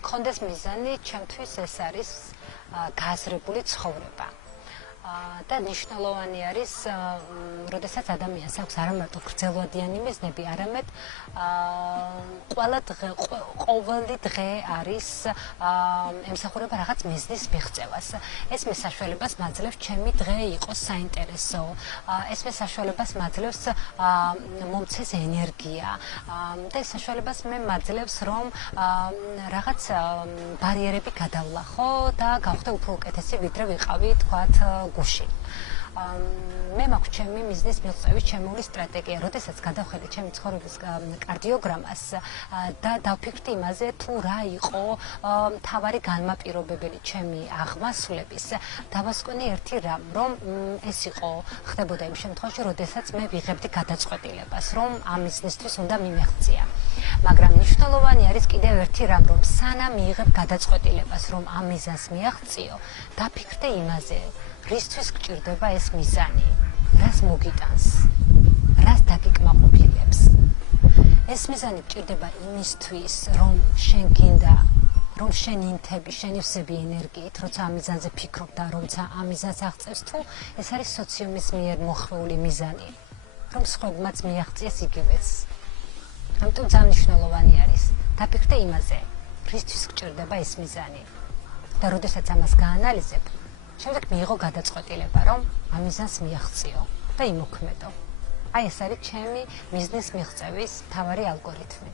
გქონდეს მიზანი, ჩემთვის ეს არის გააზრებული ცხოვრება. და მნიშვნელოვანი არის, როდესაც ადამიანს აქვს არა მარტო გრძელვადიანი მიზნები, არამედ ყოველი დღე არის ემსახურება რაღაც მიზნის მიღწევას. ეს მე საშუალებას მაძლევს ჩემი დღე იყოს საინტერესო. ეს მე საშუალებას მაძლევს მომცეს ენერგია და ეს საშუალებას მე მაძლევს რომ რაღაც ბარიერები გადავლახო და გავხდე უფრო უკეთესი ვიდრე ვიყავი თქვათ გუში. მე მაქვს ჩემი მიზნის მიღწევის ჩემული სტრატეგია, როდესაც გადავხედე ჩემი ცხოვრების კარდიოგრამას და დავფიქრდი იმაზე, თუ რა იყო მთავარი განმაპირობებელი ჩემი აღმასვლების, დავასკვენი ერთი რამ, რომ ეს იყო ხდებოდა იმ შემთხვევაში, როდესაც მე ვიღებდი გადაწყვეტილებას, რომ ამ მიზნისთვის უნდა მიმეღწია. მაგრამ მნიშვნელოვანი არის კიდევ ერთი რამ, რომ სანამ მიიღებ გადაწყვეტილებას, რომ ამ მიზანს მიაღწიო, დაფიქრდე იმაზე, რისთვის გჭირდება ეს მიზანი, რას მოგიტანს, რას დაგიკმაყოფილებს. ეს მიზანი გჭირდება იმისთვის, რომ შენ გინდა, რომ შენ ინთები, შენი ვსები ენერგიით, როცა ამ მიზანზე ფიქრობ და როცა ამ მიზანს აღწევს, თუ ეს არის სოციუმის მიერ მოხვეული მიზანი, რომ სხვებმაც მიაღწიეს იგივეც. ამიტომ ძალიან მნიშვნელოვანი არის დაფიქრდე იმაზე, რისთვის გჭირდება ეს მიზანი და როდესაც ამას გაანალიზებ, შემდეგ მიიღო გადაწყვეტილება, რომ ამ მიზანს მიაღწიო და იმოქმედო. აი ეს არის ჩემი მიზნის მიღწევის მთავარი ალგორითმი.